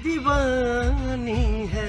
दीवानी है,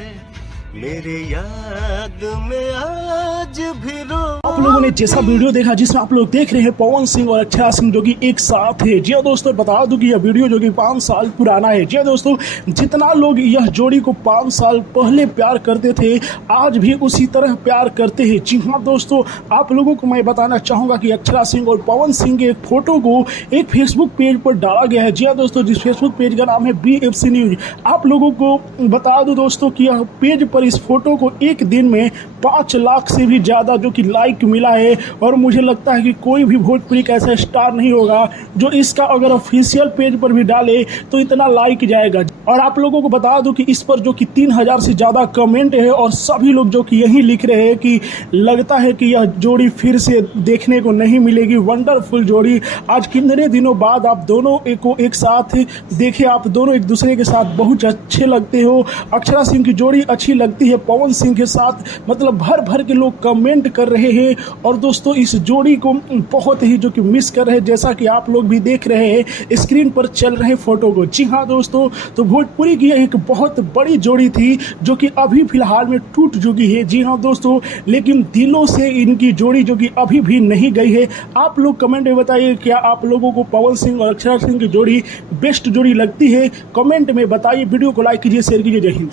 मेरे याद में आज भी रो। आप लोगों ने जैसा वीडियो देखा जिसमें आप लोग देख रहे हैं पवन सिंह और अक्षरा सिंह जो कि एक साथ है। जी हाँ दोस्तों, बता दूं कि यह वीडियो जो कि 5 साल पुराना है। जी हाँ दोस्तों, जितना लोग यह जोड़ी को 5 साल पहले प्यार करते थे आज भी उसी तरह प्यार करते हैं। जी हाँ दोस्तों, आप लोगों को मैं बताना चाहूँगा कि अक्षरा सिंह और पवन सिंह के एक फोटो को एक फेसबुक पेज पर डाला गया है। जी हाँ दोस्तों, जिस फेसबुक पेज का नाम है BFC न्यूज। आप लोगों को बता दूं दोस्तों कि यह पेज पर इस फोटो को एक दिन में 5 लाख से भी ज़्यादा जो कि लाइक मिला है। और मुझे लगता है कि कोई भी भोजपुरी का ऐसा स्टार नहीं होगा जो इसका अगर ऑफिशियल पेज पर भी डाले तो इतना लाइक जाएगा। और आप लोगों को बता दूं कि इस पर जो कि 3000 से ज़्यादा कमेंट है और सभी लोग जो कि यही लिख रहे हैं कि लगता है कि यह जोड़ी फिर से देखने को नहीं मिलेगी। वंडरफुल जोड़ी, आज कितने दिनों बाद आप दोनों को एक साथ देखे, आप दोनों एक दूसरे के साथ बहुत अच्छे लगते हो। अक्षरा सिंह की जोड़ी अच्छी लगती है पवन सिंह के साथ, मतलब भर भर के लोग कमेंट कर रहे हैं। और दोस्तों इस जोड़ी को बहुत ही जो कि मिस कर रहे हैं, जैसा कि आप लोग भी देख रहे हैं स्क्रीन पर चल रहे फोटो को। जी हाँ दोस्तों, तो भोजपुरी की एक बहुत बड़ी जोड़ी थी जो कि अभी फिलहाल में टूट चुकी है। जी हाँ दोस्तों, लेकिन दिलों से इनकी जोड़ी जो कि अभी भी नहीं गई है। आप लोग कमेंट में बताइए, क्या आप लोगों को पवन सिंह और अक्षरा सिंह की जोड़ी बेस्ट जोड़ी लगती है? कमेंट में बताइए। वीडियो को लाइक कीजिए, शेयर कीजिए। जय हिंद।